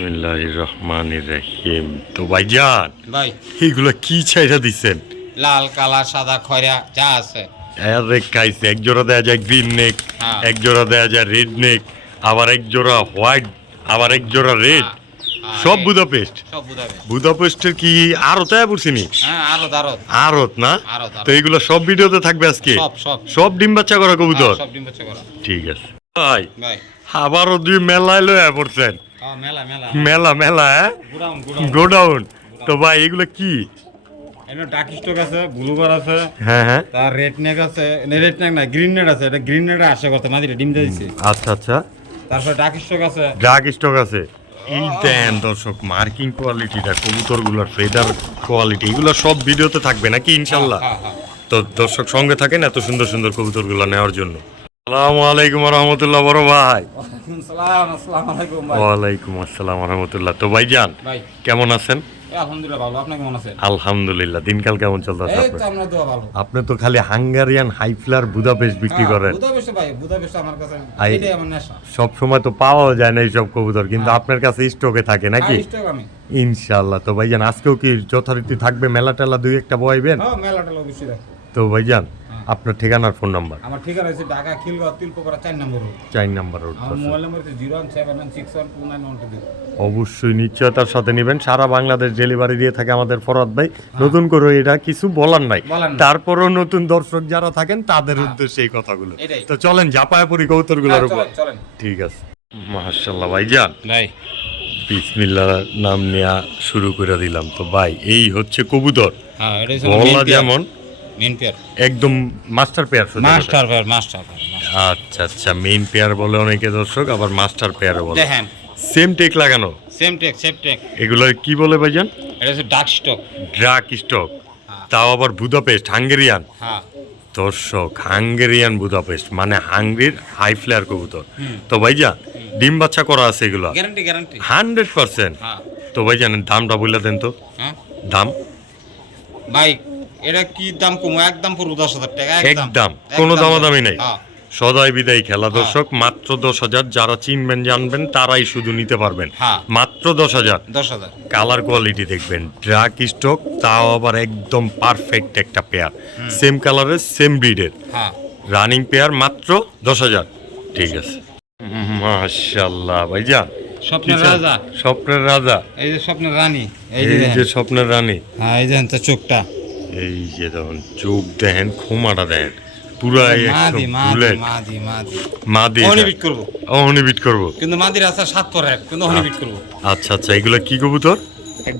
বিসমিল্লাহির রহমানির রহিম। তো ভাইজান ভাই এইগুলা কি ছাইরা দিছেন? লাল কালা সাদা খয়রা যা আছে আরে খাইছে, এক জোড়া দেয়া যায় গ্রিন নেক, হ্যাঁ। এক জোড়া দেয়া যায় রেড নেক, আবার এক জোড়া হোয়াইট, আবার এক জোড়া রেড। সব বুদাপেস্ট। সব বুঝাবে। বুদাপেস্টের কি আরত পড়ছিনি? হ্যাঁ আরো দারত আরত না? আরত তো এগুলো সব ভিডিওতে থাকবে আজকে। সব সব সব ডিম বাচ্চা করা কবুতর। সব ডিম বাচ্চা করা। ঠিক আছে ভাই, ভাই আবারও দুই মেলায় লয়ে পড়ছেন। মেলা মেলা মেলা মেলা হ্যাঁ, গুড়াউন গুড়াউন গোডাউন। তো ভাই এগুলো কি? এখানে ডাক স্টক আছে, ব্লুবার আছে, হ্যাঁ হ্যাঁ, তার রেড নেক আছে, রেড নেক না গ্রিন নেট আছে, এটা গ্রিন নেট আসে করতে মাদিরে ডিম দিয়ে দিছে। আচ্ছা আচ্ছা, তারপর ডাক স্টক আছে, ড্রাগ স্টক আছে। এই দেন দর্শক, মার্কিং কোয়ালিটিটা, কবুতরগুলোর ফেদার কোয়ালিটি, এগুলো সব ভিডিওতে থাকবে নাকি ইনশাল্লাহ? হ্যাঁ হ্যাঁ তো দর্শক সঙ্গে থাকেন এত সুন্দর সুন্দর কবুতরগুলো নেওয়ার জন্য। আসসালামু আলাইকুম রহমতুল্লাহ বড় ভাই। আসসালামু আলাইকুম ভাই। ওয়ালাইকুম আসসালাম রহমতুল্লাহ। তো ভাইজান ভাই কেমন আছেন? আলহামদুলিল্লাহ ভালো, আপনি কেমন আছেন? আলহামদুলিল্লাহ। দিনকাল কেমন চলতেছে এই আপনার? তো আমরা দোয়া ভালো। আপনি তো খালি হাঙ্গারিয়ান হাইফ্লার বুদাপেস্ট বিক্রি করেন। বুদাপেস্ট ভাই, বুদাপেস্ট আমার কাছে আই- এটাই আমার নেশা। সব সময় তো পাওয়া যায় না এইসব কবুতর, কিন্তু আপনার কাছে স্টকে থাকে নাকি? স্টক আমি ইনশাআল্লাহ। তো ভাইজান আজকেও কি যথারীতি থাকবে মেলা টেলা দুই একটা বয়াইবেন? হ্যাঁ মেলাটা অবশ্যই দেখ। তো ভাইজান আপনার ঠিকানার ফোন নাম্বার? আমার ঠিকানা হচ্ছে ঢাকা খিলগাঁও তিলপোকরা 4 নম্বর রোড। 4 number road. আমার মোবাইল নাম্বার হচ্ছে 01796129122। অবশ্যই নিশ্চয়তার সাথে নেবেন। সারা বাংলাদেশ ডেলিভারি দিয়ে থাকে আমাদের ফরহাদ ভাই। নতুন করে এটা কিছু বলার নাই, বলার নাই। তারপরও নতুন দর্শক যারা থাকেন তাদের উদ্দেশ্যে এই কথাগুলো। এটাই। তো চলেন ঝাপায় পড়ি কবুতরগুলোর উপর। চলেন ঠিক আছে, মাশাআল্লাহ ভাইজান, ভাই। বিসমিল্লাহ নাম নেওয়া শুরু করে দিলাম। তো ভাই এই হচ্ছে কবুতর, হ্যাঁ এটা গলা যেমন মেইন পেয়ার, একদম master pair. Master pair, master pair. আচ্ছা আচ্ছা, মেইন পেয়ার বলে অনেকে দর্শক, আবার মাস্টার পেয়ার বলে। দেখেন সেম টেক লাগানো, সেম টেক সেম টেক। এগুলো কি বলে ভাইজান? এটা হচ্ছে ডাক স্টক। ড্রাক স্টক, হ্যাঁ। তাও আবার বুদাপেস্ট হাঙ্গেরিয়ান। হ্যাঁ দর্শক হাঙ্গেরিয়ান বুদাপেস্ট মানে হাঙ্গরির হাই ফ্লেয়ার কবুতর। তো ভাইজান ডিম বাচ্চা করা আছে এগুলো গ্যারান্টি গ্যারান্টি 100%। হ্যাঁ তো ভাইজান দামটা বলে দেন তো। হ্যাঁ দাম ভাই এটা কি দাম কম? একদম পুরো 10,000 টাকা। একদম কোনো দামাদামি নাই। হ্যাঁ সদাই বিদায় খেলা দর্শক, মাত্র 10,000। যারা চিনবেন জানবেন তারাই শুধু নিতে পারবেন, হ্যাঁ। মাত্র 10,000। 10,000 কালার কোয়ালিটি দেখবেন, ড্রাক স্টক, তাও আবার একদম পারফেক্ট একটা পেয়ার, সেম কালারের সেম ব্রিডের হ্যাঁ রানিং পেয়ার, মাত্র 10,000। ঠিক আছে, মাশাআল্লাহ ভাইজান। স্বপ্নের রাজা, স্বপ্নের রাজা, এই যে স্বপ্নের রানী, এই যে স্বপ্নের রানী। হ্যাঁ এই যে চোখটা, এই যে দেখুন চোখ দেখেন, খোমাটা দেখেন, পুরাই মাদি একদম মাদি বুলেট। মাদি মাদি মাদি ওহনি বিট করব, ওহনি বিট করবো। কিন্তু মাদির আছে 7 পরের, কিন্তু ওহনি বিট করব। আচ্ছা আচ্ছা, এগুলো কি কবুতর?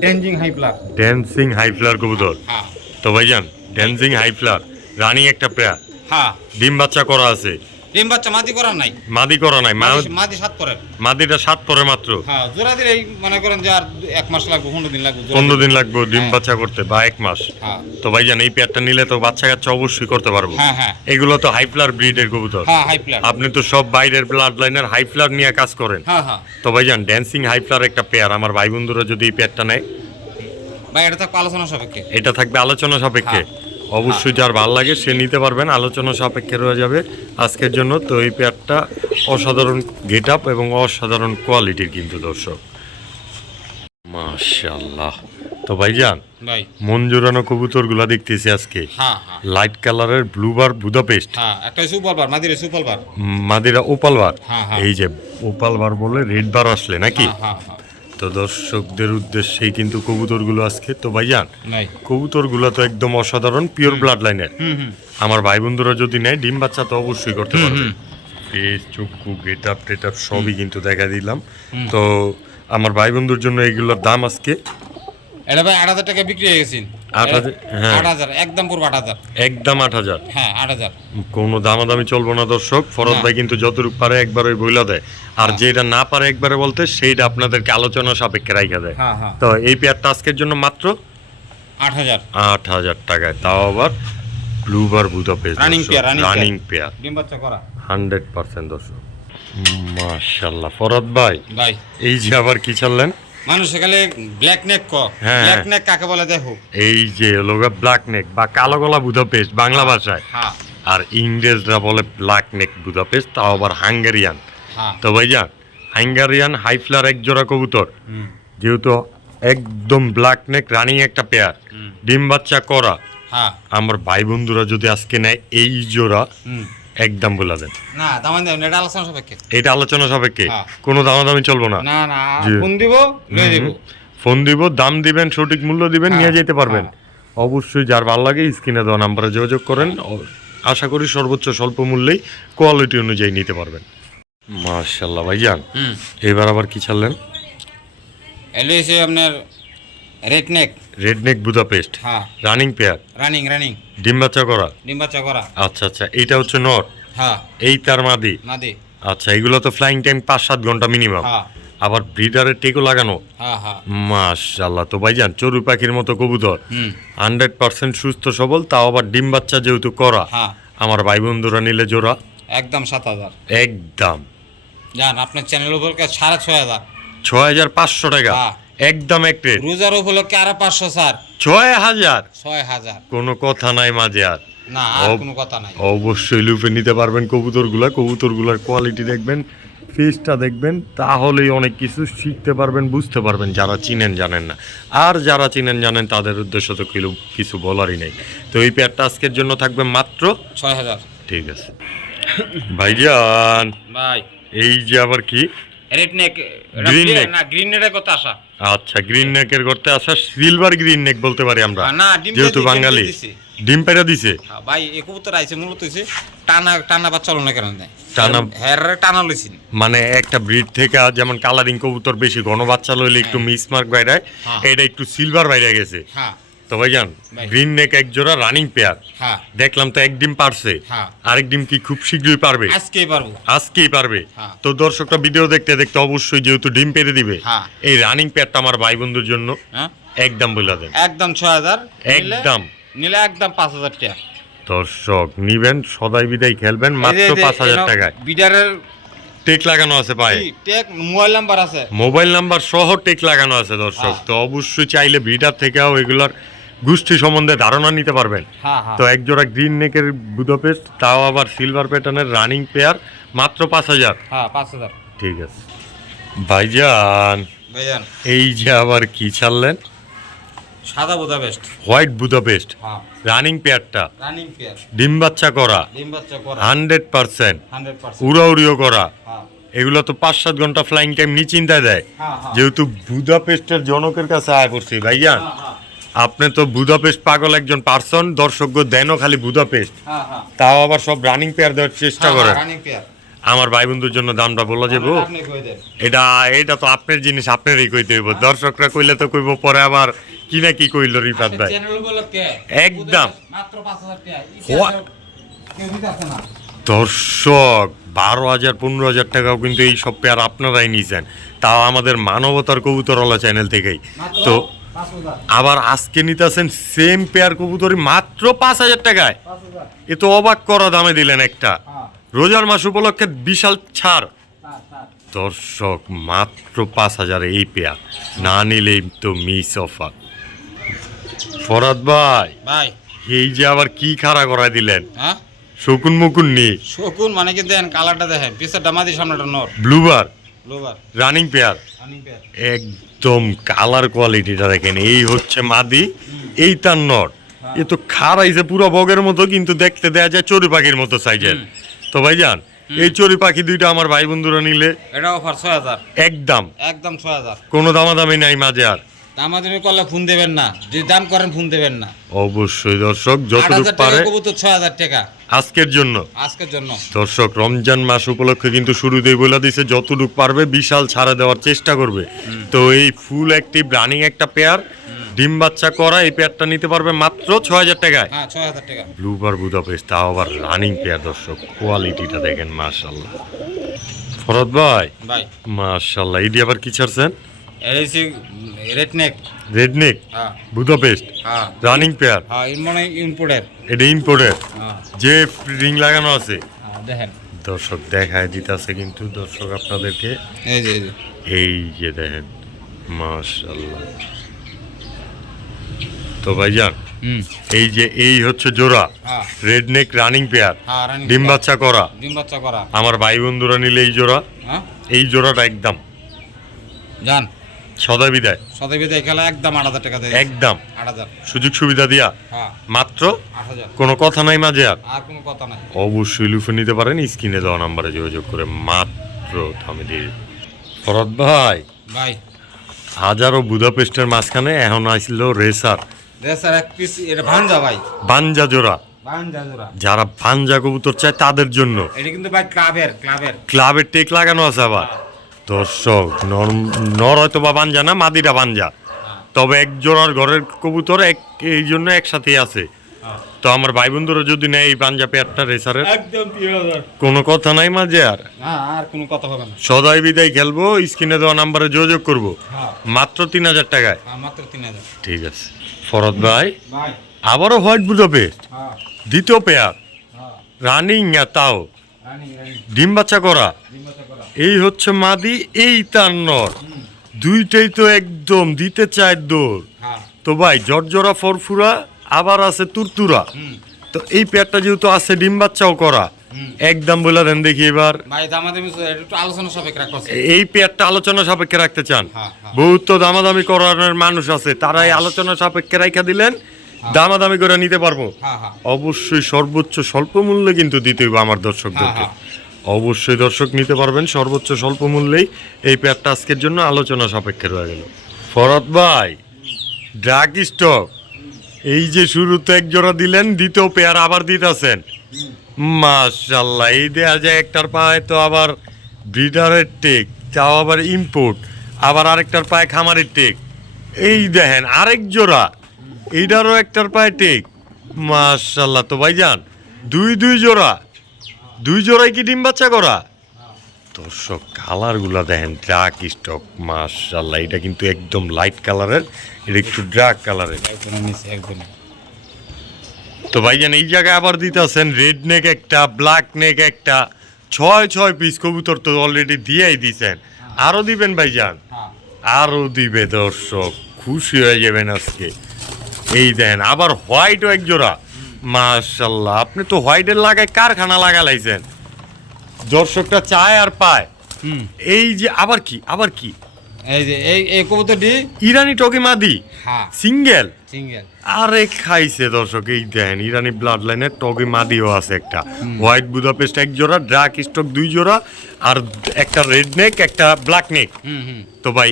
ডেঞ্জিং হাই ব্লাড। ড্যান্সিং হাই ফ্লার কবুতর। হ্যাঁ তো ভাইজান ড্যান্সিং হাই ফ্লার রানিং একটা পেয়ার, হ্যাঁ ডিম বাচ্চা করা আছে। ডিম বাচ্চা মাদি করার নাই, মাদি করা নাই, মাদি 7 পরের। মাদিটা 7 পরে মাত্র। হ্যাঁ জোড়া দিলে মনে করেন যে আর 1 মাস লাগবে, 15 দিন লাগবে। 15 দিন লাগবে ডিম হ্যাঁ। বাচ্চা করতে, বা 1 মাস। হ্যাঁ তো ভাইজান এই পেয়ারটা নিলে তো বাচ্চা কাচ্চা অবশ্যই করতে পারবো। হ্যাঁ হ্যাঁ এগুলো তো হাই ফ্লার ব্রিডের কবুতর। হ্যাঁ হাই প্লাট। আপনি তো সব বাইরের ব্লাড লাইনের হাই ফ্লার নিয়ে কাজ করেন। হ্যাঁ হ্যাঁ তো ভাইজান ড্যান্সিং হাই ফ্লার একটা পেয়ার, আমার ভাই বন্ধুরা যদি এই পেয়ারটা নেয়, ভাই এটা তো আলোচনা সাপেক্ষে। এটা থাকবে আলোচনা সাপেক্ষে। অবশ্যই যার ভালো লাগে সে নিতে পারবেন, আলোচনা সাপেক্ষে রয়ে যাবে আজকের জন্য। তো এই পেয়ারটা অসাধারণ গেট আপ এবং অসাধারণ কোয়ালিটির কিন্তু দর্শক, মাশাআল্লাহ। তো ভাইজান ভাই মন জোড়ানো কবুতরগুলা দেখতেছি আজকে, হ্যাঁ হ্যাঁ লাইট কালারের ব্লুবার বুদাপেস্ট, হ্যাঁ একটা সুপার বার, মাদিরে সুপার বার। মাদিরা ওপাল বার। হ্যাঁ, হ্যাঁ। এই যে ওপাল বার বলে রেড বার আসলে নাকি? হ্যাঁ হ্যাঁ হ্যাঁ তো দর্শকদের উদ্দেশ্যেই কিন্তু কবুতরগুলো আজকে। তো ভাইজান নাই কবুতরগুলো তো একদম অসাধারণ পিওর ব্লাড লাইনের। হুম আমার ভাই বন্ধুরা যদি নেয় ডিম বাচ্চা তো অবশ্যই করতে পারবে। ফেস চক্ষু গেট আপ টেট আপ সবই কিন্তু দেখা দিলাম। তো আমার ভাই বন্ধুর জন্য এগুলোর দাম আজকে এটা ভাই 8,000 টাকা বিক্রি হয়ে গেছে। 8,000, হ্যাঁ। 8,000 একদম পুরো 8,000। একদম 8,000। হ্যাঁ 8,000। কোনো দামাদামি চলবো না দর্শক, ফরজ না। ভাই কিন্তু যতটুকু পারে একবারে বইলা দেয়, আর যেটা না পারে একবারে বলতে সেইটা আপনাদেরকে আলোচনা সাপেক্ষে রাখা দেয়। হ্যাঁ হ্যাঁ তো এই পেয়ারটা আজকের জন্য মাত্র 8,000 8,000 টাকায়, তাও আবার blue bar Budapest Running pair, running running pair ডিম বাচ্চা করা। 100% দর্শক। মাশাআল্লাহ ফরদ ভাই, ভাই এই যে আবার কি ছাড়লেন? মানুষ এখানে ব্ল্যাক নেক হ্যাঁ। ব্ল্যাক নেক কাকে বলে দেখো। এই যে লোগা ব্ল্যাক নেক বা কালো গলা বুদাপেস্ট বাংলা ভাষায়, হ্যাঁ আর ইংরেজরা বলে ব্ল্যাক নেক বুদাপেস্ট, তাও আবার হাঙ্গেরিয়ান। হ্যাঁ তো ভাইজান হাঙ্গারিয়ান হাইফ্লার এক জোড়া কবুতর, হুম যেহেতু একদম ব্ল্যাক নেক রানিং একটা পেয়ার, ডিম বাচ্চা করা। হ্যাঁ আমার ভাই বন্ধুরা যদি আজকে নেয় এই জোড়া, হুম একদম বলে দেন। না দামান দেবেন, এটা আলোচনা সাপেক্ষে। এটা আলোচনা সাপেক্ষে, হ্যাঁ। কোনো দামাদামি চলবো না। না না জি। ফোন দিব, লয়ে দিব। ফোন দিব, দাম দিবেন, সঠিক মূল্য দিবেন, হ্যাঁ, নিয়ে যেতে পারবেন। হ্যাঁ। অবশ্যই যার ভালো লাগে স্ক্রিনে দেওয়া নাম্বারে যোগাযোগ করেন। আশা করি সর্বোচ্চ স্বল্প মূল্যেই কোয়ালিটি অনুযায়ী নিতে পারবেন। মাশাআল্লাহ ভাইজান, হুম এবার আবার কি ছাড়লেন? এলো এসে আপনার রেড নেক। রেড নেক বুদাপেস্ট, হ্যাঁ রানিং পেয়ার, রানিং রানিং ডিম বাচ্চা করা। ডিম বাচ্চা করা। আচ্ছা আচ্ছা, এইটা হচ্ছে নর, হ্যাঁ এই তার মাদি। মাদি। আচ্ছা, এগুলো তো ফ্লাইং টাইম 5-7 ঘন্টা মিনিমাম। হ্যাঁ আবার ব্রিডারের টেকও লাগানো। হ্যাঁ হ্যাঁ মাশাআল্লাহ। তো ভাইজান চড়ুই পাখির মতো কবুতর, হুম 100% সুস্থ সবল, তাও আবার ডিম বাচ্চা যেহেতু করা। হ্যাঁ আমার ভাই বন্ধুরা নিলে জোড়া একদম 7,000। একদম জান আপনার চ্যানেল উপলক্ষে 6,500। 6,500 টাকা, হ্যাঁ। একদম এক রেট। রোজার উপলক্ষে আরো 500 স্যার। 6,000, 6,000। কোনো কথা নাই মাঝে আর। না আর অব- কোনো কথা নাই। অবশ্যই লুপে নিতে পারবেন কবুতরগুলার কোয়ালিটি দেখবেন, ফেসটা দেখবেন, তাহলেই অনেক কিছু শিখতে পারবেন, বুঝতে পারবেন, যারা চিনেন জানেন না। আর যারা চিনেন জানেন তাদের উদ্দেশ্য তো কিছু বলারই নেই। তো এই পেয়ারটা আজকের জন্য থাকবে মাত্র 6,000। ঠিক আছে ভাইজান। ভাই এই যে আবার কি? রেড নেক। Green neck। না গ্রিন নেকের কথা আসা। আচ্ছা, গ্রিন নেকের করতে আসা, সিলভার গ্রিন নেক বলতে পারি আমরা, না ডিম যেহেতু বাঙালি। ডিম পেড়া দিছে। হ্যাঁ ভাই এই কবুতর আইছে মূলত হইছে টানা টানা বাচ্চা লনা কেন দেয় টানা? হের টানা লইছিন। মানে একটা ব্রিড থেকে যেমন কালারিং কবুতর বেশি ঘন বাচ্চা লইলে একটু মিসমার্ক বাইরায়, হ্যাঁ। এটা একটু সিলভার বাইরে গেছে। হ্যাঁ তো ভাইজান ভাই। গ্রিন নেক এক জোড়া রানিং পেয়ার, হ্যাঁ দেখলাম তো এক ডিম পারছে, হ্যাঁ আরেক ডিম কি খুব শীঘ্রই পারবে? আজকেই পারবো। আজকেই পারবে। হ্যাঁ। তো দর্শকরা ভিডিও দেখতে দেখতে অবশ্যই যেহেতু ডিম পেরে দিবে, হ্যাঁ। এই রানিং পেয়ারটা আমার ভাই বন্ধুর জন্য হ্যাঁ একদম বলে দেন। একদম 6,000। একদম। নিলে একদম 5,000 টাকা। দর্শক নিবেন, সদাই বিদায় খেলবেন মাত্র 5,000 টাকায়। বিডারের টেক লাগানো আছে পায়ে, টেক মোবাইল নাম্বার আছে। মোবাইল নাম্বার সহ টেক লাগানো আছে দর্শক। হ্যাঁ। তো অবশ্যই চাইলে ব্রিডার থেকেও এগুলার গোষ্ঠী সম্বন্ধে ধারণা নিতে পারবেন। হ্যাঁ হ্যাঁ তো এক জোড়া গ্রিন নেকের বুদাপেস্ট, তাও আবার সিলভার প্যাটার্নের রানিং পেয়ার, মাত্র 5,000। হ্যাঁ 5,000। ঠিক আছে ভাইজান, ভাইজান এই যে আবার কি ছাড়লেন? সাদা বোদা বেস্ট। হোয়াইট বুদাপেস্ট, হ্যাঁ রানিং পেয়ারটা, রানিং পেয়ার, ডিম বাচ্চা করা, ডিম বাচ্চা করা 100%, 100%। উড়াউড়িও করা। হ্যাঁ এগুলো তো 5-7 ঘন্টা ফ্লাইং টাইম নিশ্চিন্তায় দেয়। হ্যাঁ হ্যাঁ যেহেতু বুদাপেস্টের জনকের কাছে আয় করছি ভাইজান, হ্যাঁ আপনি তো বুদাপেস্ট পাগল একজন পার্সন, দর্শক দেনও খালি বুদাপেস্ট, হ্যাঁ হ্যাঁ তাও আবার সব রানিং পেয়ার দেওয়ার চেষ্টা করেন। Running pair. আমার ভাই বন্ধুর জন্য দামটা বলা যাবো? আপনি কই দেন। এটা তো আপনার জিনিস, আপনারই কইতে হইব। দর্শকরা কইলে তো কইব পরে আবার কি না কি কইল রিফাত ভাই। চ্যানেল উপলক্ষে একদম। মাত্র 5,000 টাকা। What? কেউ দিতে আসে না। দর্শক 12,000 15,000 টাকাও কিন্তু এই সব পেয়ার আপনারাই নিছেন, তাও আমাদের মানবতার কবুতরওয়ালা চ্যানেল থেকেই। মাত্র তো 5,000। আবার আজকে নিতেছেন সেম পেয়ার কবুতরই মাত্র 5,000 টাকায়। 5,000। এ তো অবাক করা দামে দিলেন একটা। হ্যাঁ রোজার মাস উপলক্ষে বিশাল ছাড়। স্যার দর্শক মাত্র 5,000 এই পেয়ার, না নিলেই তো মিস অফার। ফরাদ ভাই, ভাই এই যে আবার কি খাড়া করায় দিলেন? হ্যাঁ শকুন মুকুন নি, শকুন মানে কি দেন কালারটা দেখেন, পিছটা মাদি সামনেটা নর ব্লুবার ব্লুবার রানিং পেয়ার, রানিং পেয়ার। একদম কালার কোয়ালিটিটা দেখেন। এই হচ্ছে মাদি, এই তার নট। এ তো খাড়াইছে পুরো বগের মতো, কিন্তু দেখতে দেয়া যায় চড়ুই পাখির মতো সাইজের। তো ভাইজান এই চড়ুই পাখি দুইটা আমার ভাই বন্ধুরা নিলে এটা অফার 6,000। একদম, একদম 6,000। কোনো দামাদামি নাই মাঝে আর। দামাদামি করলে ফোন দেবেন না, যদি দাম করেন ফোন দেবেন না। অবশ্যই দর্শক যতটুকু 8,000 টাকা পারে কবুতর 6,000 টাকা আজকের জন্য। আজকের জন্য। দর্শক রমজান মাস উপলক্ষে কিন্তু শুরুতেই বলে দিছে যতটুকু পারবে বিশাল ছাড়া দেওয়ার চেষ্টা করবে। তো এই ফুল অ্যাক্টিভ রানিং একটা পেয়ার, ডিম বাচ্চা করা এই পেয়ারটা নিতে পারবে মাত্র 6,000 টাকায়। হ্যাঁ 6,000 টাকা। ব্লুবার বুদাপেস্ট, তাও আবার রানিং পেয়ার। দর্শক কোয়ালিটিটা দেখেন, মাশাআল্লাহ। ফরদ ভাই ভাই মাশাআল্লাহ, এটি আবার কি ছাড়ছেন? LIC red neck. রেডনেক হ্যাঁ বুদাপেস্ট হ্যাঁ রানিং পেয়ার, হ্যাঁ মানে ইম্পোর্টের। এটা ইম্পোর্টেড, হ্যাঁ যে রিং লাগানো আছে। হ্যাঁ দেখেন দর্শক দেখায় দিতেছে কিন্তু দর্শক আপনাদেরকে, এই যে এই যে এই যে দেখেন, মাশাআল্লাহ। তো ভাইজান এই যে এই হচ্ছে জোড়া হ্যাঁ রেডনেক রানিং পেয়ার, হ্যাঁ রানিং ডিম বাচ্চা করা। ডিম বাচ্চা করা। আমার ভাই বন্ধুরা নিলে এই জোড়া হ্যাঁ এই জোড়াটা একদম জান সদয় বিদায় সদাই বিদায় খেলা একদম 8,000 টাকা দেয়। একদম 8,000। সুযোগ সুবিধা দিয়া হ্যাঁ মাত্র 8,000। কোনো কথা নাই মাঝে আর আর কোনো কথা নাই। অবশ্যই লুফে নিতে পারেন স্ক্রিনে দেওয়া নাম্বারে যোগাযোগ করে মাত্র থামে দিয়ে। ফরদ ভাই ভাই হাজারো বুদাপেস্টের মাঝখানে এখন আসলো রেসার স্যার এক পিস এটা ভাঞ্জা ভাই, বাঞ্জা জোড়া। ভাঞ্জা জোড়া। যারা বাঞ্জা কবুতর চায় তাদের জন্য এটা কিন্তু ভাই ক্লাবের ক্লাবের টেক লাগানো আছে আবার। দর্শক নর হয়তো বা বাঞ্জা না, মাদিরা বাঞ্জা, তবে এক জোড়ার ঘরের কবুতর এই জন্য একসাথে আছে। তো আমার ভাই বন্ধুরা যদি নেয় এই পাঞ্জা পেয়ারটা রেসারের একদম 3,000। কোনো কথা নাই মাঝে আর। হ্যাঁ আর কোনো কথা হবে না। সদাই বিদায় খেলবো, স্ক্রিনে দেওয়া নাম্বারে যোগাযোগ করব হ্যাঁ মাত্র 3,000 টাকায়। মাত্র 3,000। ঠিক আছে ফরদ ভাই, ভাই আবারও হোয়াইট বুদাপেস্ট হ্যাঁ দ্বিতীয় পেয়ার হ্যাঁ রানিং, তাও রানি ডিম বাচ্চা করা। ডিম্বাচা করা। এই হচ্ছে মাদি, এই তার নর, দুইটাই তো একদম দিতে চায় দৌড়। হ্যাঁ তো ভাই জর্জরা ফরফুরা আবার আছে তুরতুরা। তো এই পেয়ারটা যেহেতু আছে ডিম বাচ্চাও করা, একদম বলে দেন দেখি এবার। ভাই দামাদামি একটু আলোচনা সাপেক্ষে রাখছি। এই পেয়ারটা আলোচনা সাপেক্ষে রাখতে চান? হ্যাঁ, হ্যাঁ। বহুত তো দামাদামি করানোর মানুষ আছে, তারা এই আলোচনা সাপেক্ষে রাখা দিলেন, দামাদামি করে নিতে পারবো। হ্যাঁ হ্যাঁ অবশ্যই সর্বোচ্চ স্বল্প মূল্যে কিন্তু দিতে হইব আমার দর্শকদেরকে। হ্যাঁ, অবশ্যই দর্শক নিতে পারবেন সর্বোচ্চ স্বল্প মূল্যেই। এই পেয়ারটা আজকের জন্য আলোচনা সাপেক্ষে রয়ে গেল। ফরদ ভাই ড্রাগ স্টক, এই যে শুরুতে এক জোড়া দিলেন, দ্বিতীয় পেয়ার আবার দিতেছেন, মাশাল্লাহ। এই দেয়া যায় একটার পায়ে তো আবার ব্রিডারের টেক, তাও আবার ইম্পোর্ট, আবার আরেকটার পায়ে খামারের টেক। এই দেখেন আরেক জোড়া, এইটারও একটার পায়ে টেক, মাশাল্লাহ। তো ভাইজান দুই জোড়া, দুই জোড়াই কি ডিম বাচ্চা করা? দর্শক কালারগুলা দেখেন, ড্রাক স্টক, মাশাল্লাহ। এটা কিন্তু একদম লাইট কালারের, এটা একটু ডার্ক কালারের। একদম নিচে একদম। তো ভাইজান এই জায়গায় আবার দিতেছেন রেড নেক একটা, ব্ল্যাক নেক একটা, 6 পিস কবুতর তো অলরেডি দিয়েই দিছেন, আরো দিবেন ভাইজান? হ্যাঁ আরো দিবে দর্শক, খুশি হয়ে যাবেন আজকে। এই দেন আবার হোয়াইটও এক জোড়া, মাশাল্লাহ। আপনি তো হোয়াইটের লাগায় কারখানা লাগালাইছেন, দর্শকটা চায় আর পায়। এই যে আবার কি এই যে এই কবুতরটি ইরানি টকি মাদি হ্যাঁ সিঙ্গেল। সিঙ্গেল। আরে খাইছে দর্শক, এই দেন ইরানি ব্লাড লাইনের টকি মাদিও আছে একটা, হোয়াইট বুদাপেস্ট এক জোড়া, ড্রাক স্টক 2 জোড়া, আর একটা রেড নেক একটা ব্ল্যাক নেক। তো ভাই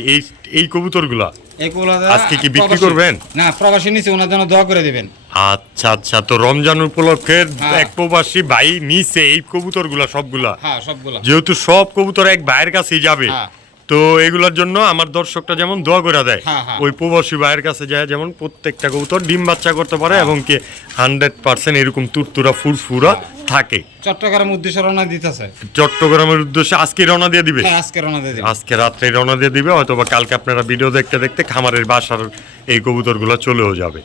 এই কবুতরগুলা এগুলো আজকে কি বিক্রি করবেন? না, প্রবাসী নিচে ওনার জন্য দোয়া করে দিবেন। আচ্ছা, তো রমজান উপলক্ষে হ্যাঁ। এক প্রবাসী ভাই নিচে এই কবুতরগুলা সবগুলা, হ্যাঁ সবগুলো। যেহেতু সব কবুতর এক ভাইয়ের কাছেই যাবে, হ্যাঁ। তো এগুলোর জন্য আমার দর্শকটা যেমন দোয়া করে দেয়, হ্যাঁ, হ্যাঁ। ওই প্রবাসী ভাইয়ের কাছে যায় যেমন প্রত্যেকটা কবুতর ডিম বাচ্চা করতে পারে এবং কি 100% এরকম তুরতুরা ফুরফুরা থাকে। চট্টগ্রাম উদ্দেশ্যে রওনা দিতেছে। চট্টগ্রামের উদ্দেশ্যে আজকে রওনা দিয়ে দিবে, হ্যাঁ আজকে রওনা দিয়ে দিবে। আজকে রাত্রে রওনা দিয়ে দিবে, হয়তো বা কালকে আপনারা ভিডিও দেখতে দেখতে খামারের বাসার এই কবুতরগুলো চলেও যাবে।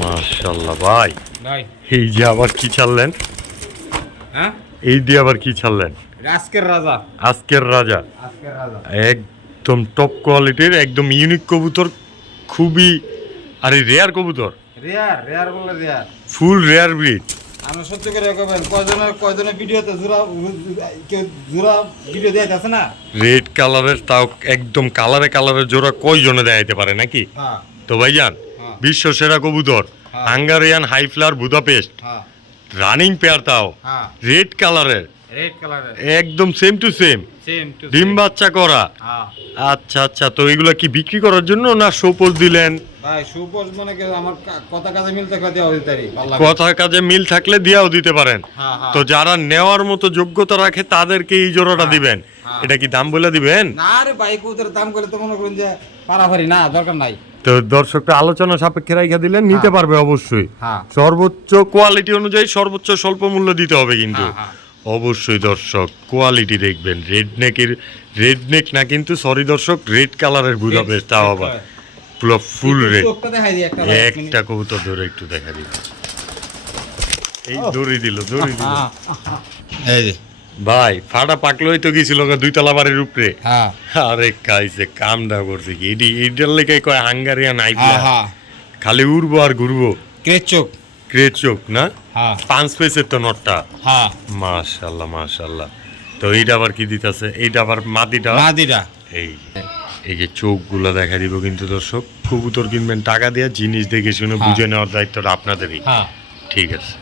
মাশাআল্লাহ ভাই, ভাই এই যে আবার কি ছাড়লেন, হ্যাঁ এই দিয়ে আবার কি ছাড়লেন? এটা আজকের রাজা। আজকের রাজা, আজকের রাজা একদম টপ কোয়ালিটির, একদম ইউনিক কবুতর, খুবই আর রেয়ার কবুতর, রেয়ার বলে রেয়ার, ফুল রেয়ার ব্রিড। আমরা সত্যি করে কবেন কয়জনের ভিডিওতে জোড়া ভিডিও দেয়া যাচ্ছে না। রেড কালারের, তাও একদম কালারের জোড়া কয়জনে দেখাইতে পারে নাকি? হ্যাঁ তো ভাইজান হ্যাঁ। বিশ্ব সেরা কবুতর, হ্যাঁ। হাঙ্গারিয়ান হাই ফ্লার বুদাপেস্ট, হ্যাঁ রানিং পেয়ার, তাও হ্যাঁ রেড কালারের, রেড কালারের, একদম same to same, same to ডিম বাচ্চা করা। হ্যাঁ আচ্ছা, তো এগুলা কি বিক্রি করার জন্য না শোপোজ দিলেন? ভাই সুপোষ মানে কি আমার কথা কাজে মিল থাকলে দেওয়া হইতে পারি। কথার কাজে মিল থাকলে দিয়াও দিতে পারেন। হ্যাঁ হ্যাঁ। তো যারা নেওয়ার মতো যোগ্যতা রাখে তাদেরকে এই জোড়াটা দিবেন। হ্যাঁ। এটা কি দাম বলে দিবেন? না রে ভাই কবুতরের দাম করে তো মনে করুন যে পারাপারি না, দরকার নাই। তো দর্শকটা আলোচনা সাপেক্ষে রাইখা দিলেন, নিতে পারবে অবশ্যই। হ্যাঁ সর্বোচ্চ কোয়ালিটি অনুযায়ী সর্বোচ্চ স্বল্প মূল্য দিতে হবে কিন্তু। হ্যাঁ। অবশ্যই দর্শক কোয়ালিটি দেখবেন। রেড নেক না কিন্তু, সরি দর্শক, রেড কালারের বুদাপেস্ট, তাও আবার পুরো ফুল রেড। চোখটা দেখাই দিই একটা। একটা কবুতর ধরে একটু দেখা দিন, এই দড়ি দিল। এই যে ভাই ফাটা পাকলোই তো গেছিল 2 তলা বাড়ির উপরে। হ্যাঁ আরে খাইছে, কামটা করছে কি এইটার লেগে কয় হাঙ্গারিয়ান হ্যাঁ আইফ্লা, হ্যাঁ খালি উড়বো আর ঘুরবো। ক্রেচ চোখ। ক্রেট চোখ না, হ্যাঁ 5 পেসের তো নটটা। হ্যাঁ মাশাআল্লাহ। তো এইটা আবার কি দিতেছে, এইটা আবার মাদিটা মাদিরা এই এই যে চোখগুলো দেখা দিব কিন্তু দর্শক, কবুতর কিনবেন টাকা দিয়ে, জিনিস দেখে শুনে বুঝে নেওয়ার দায়িত্বটা আপনাদেরই। হ্যাঁ ঠিক আছে।